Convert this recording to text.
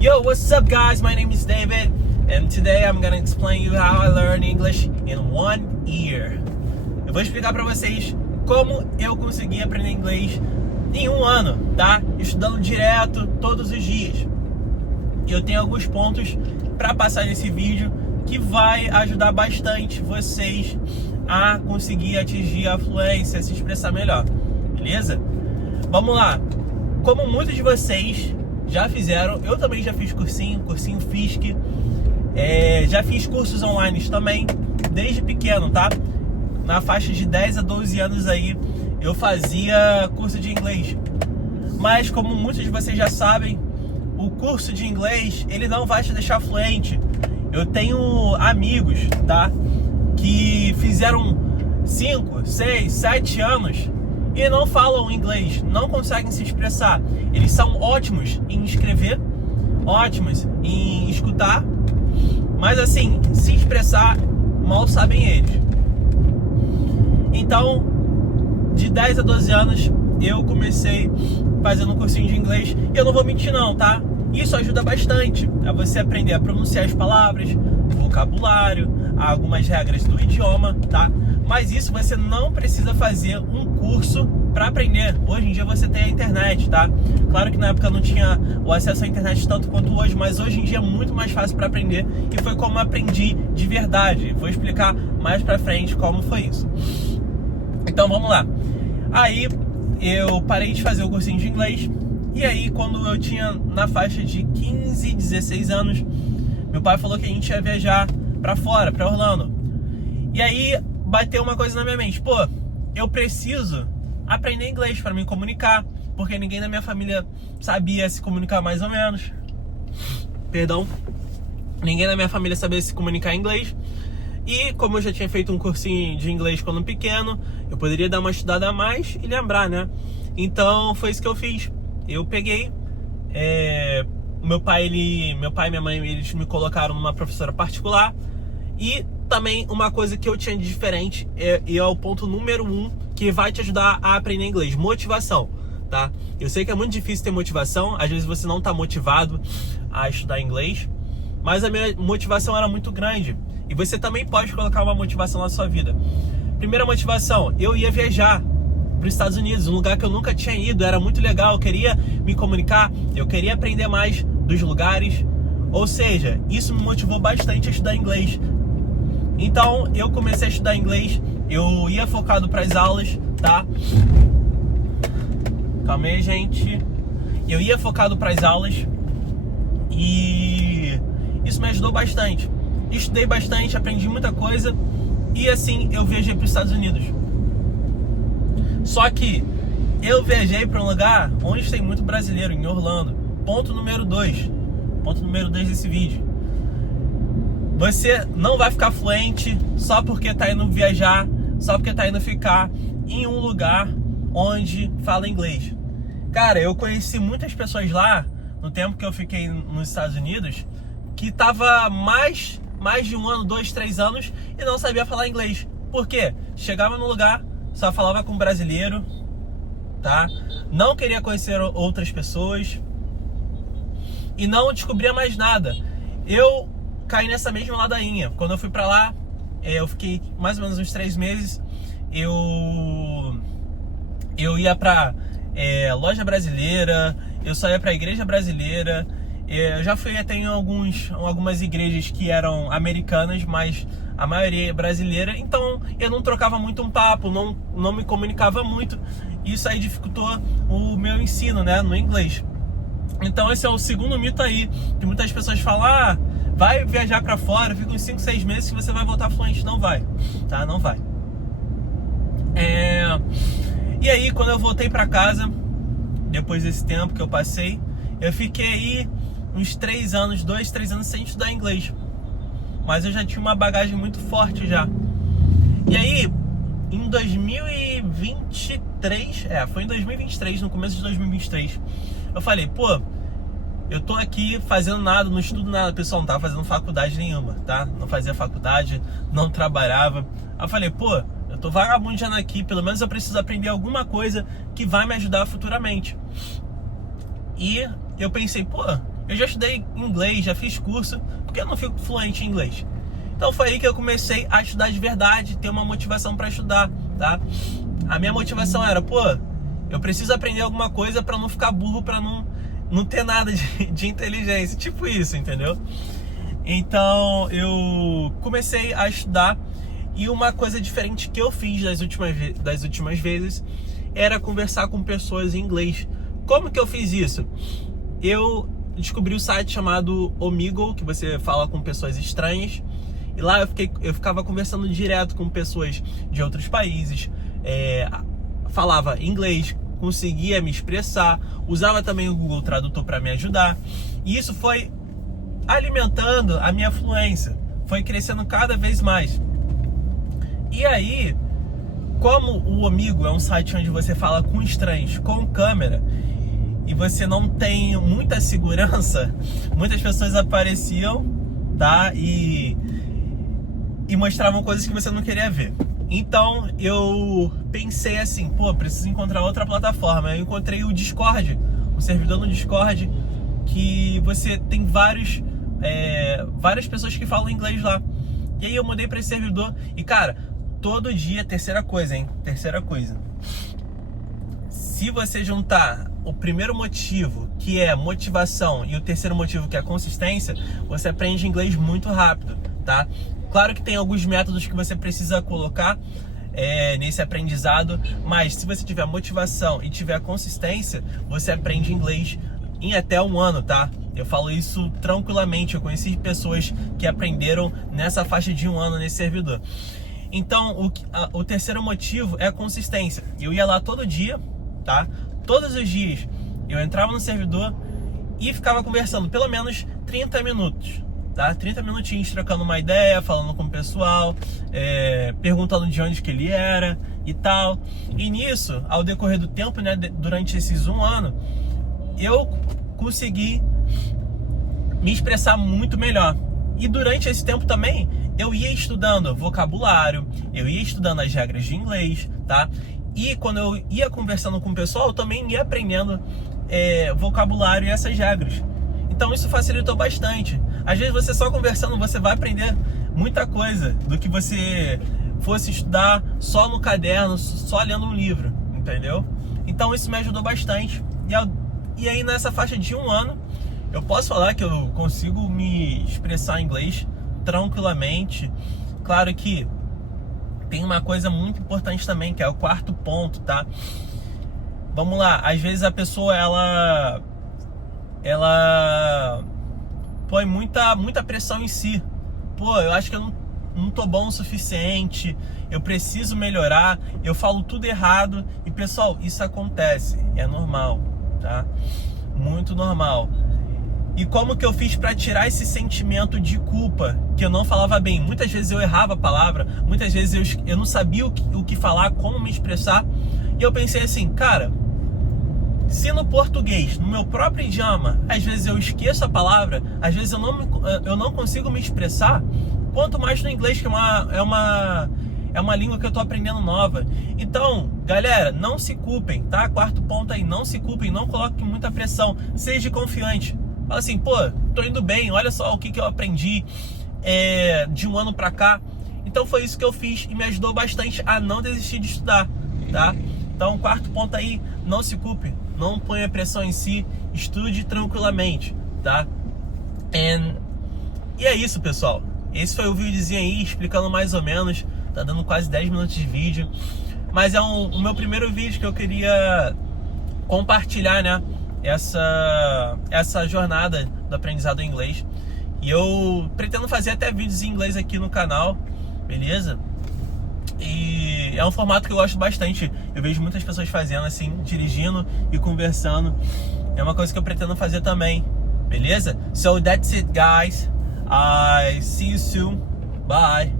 Yo, what's up guys? My name is David and today I'm gonna explain you how I learned English in 1 year. Eu vou explicar pra vocês como eu consegui aprender inglês em 1 ano, tá? Estudando direto todos os dias. Eu tenho alguns pontos pra passar nesse vídeo que vai ajudar bastante vocês a conseguir atingir a fluência, se expressar melhor, beleza? Vamos lá. Como muitos de vocês já fizeram, eu também já fiz cursinho FISC, já fiz cursos online também, desde pequeno, tá? Na faixa de 10 a 12 anos aí, eu fazia curso de inglês. Mas como muitos de vocês já sabem, o curso de inglês, ele não vai te deixar fluente. Eu tenho amigos, tá? Que fizeram 5, 6, 7 anos e não falam inglês, não conseguem se expressar. Eles são ótimos em escrever, ótimos em escutar, mas assim, se expressar, mal sabem eles. Então, de 10 a 12 anos, eu comecei fazendo um cursinho de inglês. E eu não vou mentir não, tá? Isso ajuda bastante a você aprender a pronunciar as palavras, vocabulário, algumas regras do idioma, tá? Mas isso você não precisa fazer um curso para aprender. Hoje em dia você tem a internet, tá? Claro que na época não tinha o acesso à internet tanto quanto hoje, mas hoje em dia é muito mais fácil para aprender e foi como eu aprendi de verdade. Vou explicar mais pra frente como foi isso. Então vamos lá. Aí eu parei de fazer o cursinho de inglês e aí quando eu tinha na faixa de 15, 16 anos, meu pai falou que a gente ia viajar pra fora, pra Orlando. E aí bateu uma coisa na minha mente, pô, eu preciso aprender inglês para me comunicar, porque ninguém na minha família sabia se comunicar mais ou menos. Perdão. Ninguém na minha família sabia se comunicar em inglês. E como eu já tinha feito um cursinho de inglês quando pequeno, eu poderia dar uma estudada a mais e lembrar, né? Então foi isso que eu fiz. Eu peguei, meu pai e minha mãe, eles me colocaram numa professora particular. E também uma coisa que eu tinha de diferente, e é o ponto número 1 que vai te ajudar a aprender inglês: motivação, tá? Eu sei que é muito difícil ter motivação, às vezes você não tá motivado a estudar inglês, mas a minha motivação era muito grande. E você também pode colocar uma motivação na sua vida. Primeira motivação, eu ia viajar para os Estados Unidos, um lugar que eu nunca tinha ido, era muito legal, eu queria me comunicar, eu queria aprender mais dos lugares, ou seja, isso me motivou bastante a estudar inglês. Então eu comecei a estudar inglês, eu ia focado para as aulas, tá? Calma aí, gente. Eu ia focado para as aulas e isso me ajudou bastante. Estudei bastante, aprendi muita coisa e assim eu viajei para os Estados Unidos. Só que eu viajei para um lugar onde tem muito brasileiro, em Orlando. Ponto número 2 desse vídeo. Você não vai ficar fluente só porque tá indo viajar, só porque tá indo ficar em um lugar onde fala inglês. Cara, eu conheci muitas pessoas lá, no tempo que eu fiquei nos Estados Unidos, que tava mais de 1 ano, 2, 3 anos e não sabia falar inglês. Por quê? Chegava no lugar, só falava com brasileiro, tá? Não queria conhecer outras pessoas e não descobria mais nada. Eu caí nessa mesma ladainha. Quando eu fui pra lá, eu fiquei mais ou menos uns 3 meses. Eu ia pra loja brasileira, eu só ia pra igreja brasileira. Eu já fui até em algumas igrejas que eram americanas, mas a maioria é brasileira. Então eu não trocava muito um papo, não me comunicava muito. Isso aí dificultou o meu ensino, né, no inglês. Então esse é o segundo mito aí, que muitas pessoas falam: vai viajar pra fora, fica uns 5, 6 meses que você vai voltar fluente. Não vai, tá? Não vai. E aí quando eu voltei pra casa, depois desse tempo que eu passei, eu fiquei aí uns 3 anos, 2, 3 anos sem estudar inglês. Mas eu já tinha uma bagagem muito forte já. E aí, em 2023, foi em 2023, no começo de 2023, eu falei, pô, eu tô aqui fazendo nada, não estudo nada. Pessoal, não tava fazendo faculdade nenhuma, tá? Não fazia faculdade, não trabalhava. Aí eu falei, pô, eu tô vagabundando aqui, pelo menos eu preciso aprender alguma coisa que vai me ajudar futuramente. E eu pensei, pô, Eu já estudei inglês, já fiz curso, porque eu não fico fluente em inglês. Então foi aí que eu comecei a estudar de verdade, ter uma motivação para estudar, tá? A minha motivação era, eu preciso aprender alguma coisa para não ficar burro, para não ter nada de inteligência, tipo isso, entendeu? Então eu comecei a estudar, e uma coisa diferente que eu fiz das últimas vezes era conversar com pessoas em inglês. Como que eu fiz isso? Eu descobri um site chamado Omegle, que você fala com pessoas estranhas, e lá eu ficava conversando direto com pessoas de outros países, falava inglês, conseguia me expressar, usava também o Google Tradutor para me ajudar, e isso foi alimentando a minha fluência, foi crescendo cada vez mais. E aí, como o Omegle é um site onde você fala com estranhos, com câmera, e você não tem muita segurança, muitas pessoas apareciam, tá? E mostravam coisas que você não queria ver. Então eu pensei assim, preciso encontrar outra plataforma. Eu encontrei o Discord, um servidor no Discord, que você tem várias pessoas que falam inglês lá. E aí eu mandei para esse servidor e, cara, todo dia, terceira coisa. Se você juntar o primeiro motivo, que é motivação, e o terceiro motivo, que é consistência, você aprende inglês muito rápido, tá? Claro que tem alguns métodos que você precisa colocar nesse aprendizado, mas se você tiver motivação e tiver consistência, você aprende inglês em até 1 ano, tá? Eu falo isso tranquilamente, eu conheci pessoas que aprenderam nessa faixa de 1 ano nesse servidor. Então, o terceiro motivo é a consistência. Eu ia lá todo dia, tá? Todos os dias eu entrava no servidor e ficava conversando pelo menos 30 minutos, tá? 30 minutinhos trocando uma ideia, falando com o pessoal, perguntando de onde que ele era e tal. E nisso, ao decorrer do tempo, né, durante esses 1 ano, eu consegui me expressar muito melhor. E durante esse tempo também, eu ia estudando vocabulário, eu ia estudando as regras de inglês, tá? E quando eu ia conversando com o pessoal, eu também ia aprendendo vocabulário e essas regras. Então isso facilitou bastante. Às vezes você só conversando, você vai aprender muita coisa do que você fosse estudar só no caderno, só lendo um livro, entendeu? Então isso me ajudou bastante. E aí nessa faixa de 1 ano, eu posso falar que eu consigo me expressar em inglês tranquilamente. Claro que tem uma coisa muito importante também, que é o 4º ponto, tá? Vamos lá, às vezes a pessoa, ela põe muita pressão em si. Eu acho que eu não tô bom o suficiente, eu preciso melhorar, eu falo tudo errado. E pessoal, isso acontece, é normal, tá? Muito normal. E como que eu fiz para tirar esse sentimento de culpa, que eu não falava bem? Muitas vezes eu errava a palavra, muitas vezes eu não sabia o que falar, como me expressar. E eu pensei assim, cara, se no português, no meu próprio idioma, às vezes eu esqueço a palavra, às vezes eu não consigo me expressar, quanto mais no inglês, que é uma língua que eu tô aprendendo nova. Então, galera, não se culpem, tá? 4º ponto aí, não se culpem, não coloquem muita pressão, seja confiante. Fala assim, tô indo bem, olha só o que eu aprendi de 1 ano pra cá. Então foi isso que eu fiz e me ajudou bastante a não desistir de estudar, tá? Então, 4º ponto aí, não se culpe, não ponha pressão em si, estude tranquilamente, tá? E é isso, pessoal. Esse foi o videozinho aí, explicando mais ou menos, tá dando quase 10 minutos de vídeo. Mas é o meu primeiro vídeo que eu queria compartilhar, né? Essa jornada do aprendizado em inglês. E eu pretendo fazer até vídeos em inglês aqui no canal, beleza? E é um formato que eu gosto bastante. Eu vejo muitas pessoas fazendo assim, dirigindo e conversando. É uma coisa que eu pretendo fazer também, beleza? So that's it, guys. I see you soon. Bye.